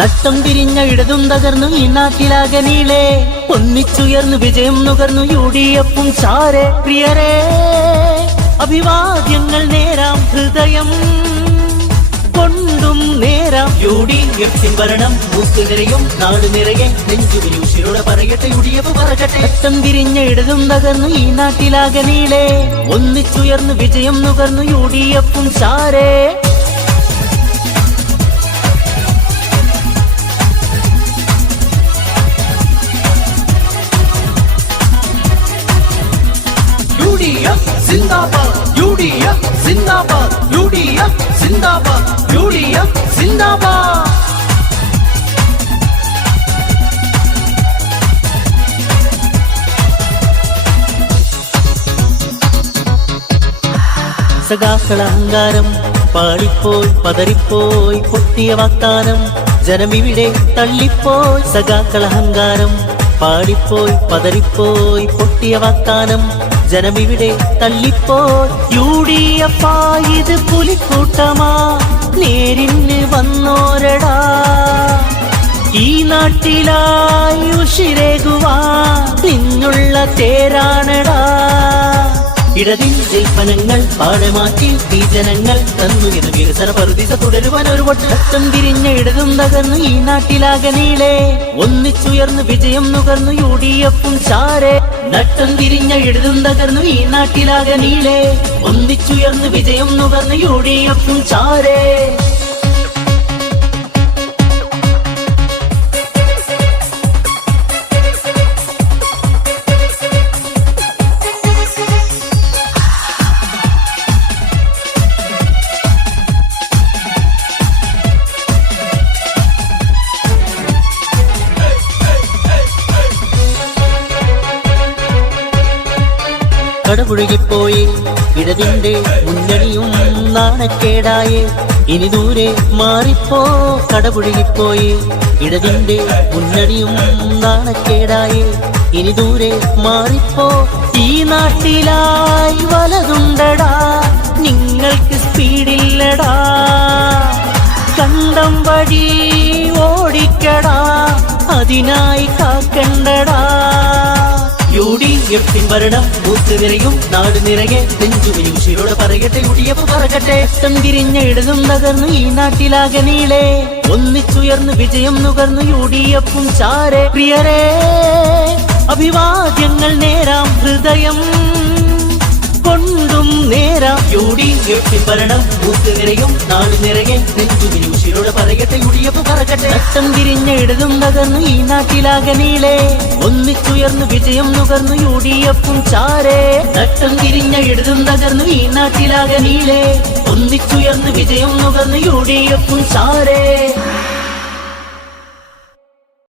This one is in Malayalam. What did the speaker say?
നഷ്ടം തിരിഞ്ഞ ഇടതും തകർന്നു ഈ നാട്ടിലാകെ നീളെ, ഒന്നിച്ചുയർന്നു വിജയം നുകർന്നു UDF-ഉം ചാരെ. പ്രിയരേ, അഭിവാദ്യങ്ങൾ നേരാം, ഹൃദയം കൊണ്ടും നേരാം. UDF-ൻ ഭരണം മൂത്തുനിറയും, നാട് നിറയെ നെഞ്ചുവിയൂശിലൂടെ പറയട്ടെ UDF പറയട്ടെ. നഷ്ടം തിരിഞ്ഞ ഇടതും തകർന്നു ഈ നാട്ടിലാകെ നീളെ, ഒന്നിച്ചുയർന്നു വിജയം നുകർന്നു UDF-ഉം ചാരെ. UDF സിന്ദാബാദ്, UDF സിന്ദാബാദ്, UDF സിന്ദാബാദ്, UDF സിന്ദാബാദ്. സഖാക്കള അഹങ്കാരം പാളിപ്പോയി, പതറിപ്പോയി, പൊട്ടിയ വാഗ്ദാനം ജനമിവിടെ തള്ളിപ്പോയി. സഖാക്കള അഹങ്കാരം പാളിപ്പോയി, പതറിപ്പോയി, പൊട്ടിയ വാഗ്ദാനം ജനമിവിടെ തള്ളിപ്പോയി. UDF ഇത് പുലിക്കൂട്ടമാ, നേരിന് വന്നോരടാ, ഈ നാട്ടിലായി ഉഷിരേകുവാ നിന്നുള്ള തേരാണടാ. ഇടതിൻ ജൽപ്പനങ്ങൾ പാടമാറ്റി ഈ ജനങ്ങൾ തന്നു ഇത് വികസന പറുദിസ തുടരുവാൻ ഒരു വട്ടം തിരിഞ്ഞ ഇടതും തകർന്നു ഈ നാട്ടിലാകെ നീളെ, ഒന്നിച്ചുയർന്നു വിജയം നുകർന്നു UDF-ഉം ചാരെ. നട്ടം തിരിഞ്ഞ ഇടതും തകർന്നു ഈ നാട്ടിലാകെ നീളെ, ഒന്നിച്ചുയർന്നു വിജയം നുകർന്നു UDF-ഉം ചാരെ. കടപുഴകിപ്പോയി ഇടതിന്റെ മുന്നണിയും നാണക്കേടായി, ഇനി ദൂരെ മാറിപ്പോ. കടപുഴകിപ്പോയി ഇടതിന്റെ മുന്നണിയും നാണക്കേടായി, ഇനി ദൂരെ മാറിപ്പോ. ഈ നാട്ടിലായി വലതുണ്ടടാ, നിങ്ങൾക്ക് സ്പീഡില്ലടാ, കണ്ടം വഴി ഓടിക്കടാ, അതിനായി കാക്കണ്ടടാ. UDF-ൻ ഭരണം മൂത്തുനിറയും, നാട് നിറയെ നെഞ്ചുവിയൂശിലൂടെ പറയട്ടെ UDF പറയട്ടെ. നഷ്ടം തിരിഞ്ഞ ഇടതും തകർന്നു ഈ നാട്ടിലാകെ നീളെ, ഒന്നിച്ചുയർന്നു വിജയം നുകർന്നു UDF-ഉം ചാരെ. പ്രിയരേ, അഭിവാദ്യങ്ങൾ നേരാം, ഹൃദയം കൊണ്ടും നേരാം. UDF-ൻ ഭരണം മൂത്തുനിറയും, നാട് നിറയെ നെഞ്ചുവിയൂശിലൂടെ പറയട്ടെ UDF പറയട്ടെ. നഷ്ടം തിരിഞ്ഞ ഇടതും തകർന്നു ഈ നാട്ടിലാകെ നീളെ, ഒന്നിച്ചുയർന്നു വിജയം നുകർന്നു UDF-ഉം ചാരെ. നഷ്ടം തിരിഞ്ഞ ഇടതും തകർന്നു ഈ നാട്ടിലാകെ നീളെ, ഒന്നിച്ചുയർന്നു വിജയം നുകർന്നു UDF-ഉം ചാരെ.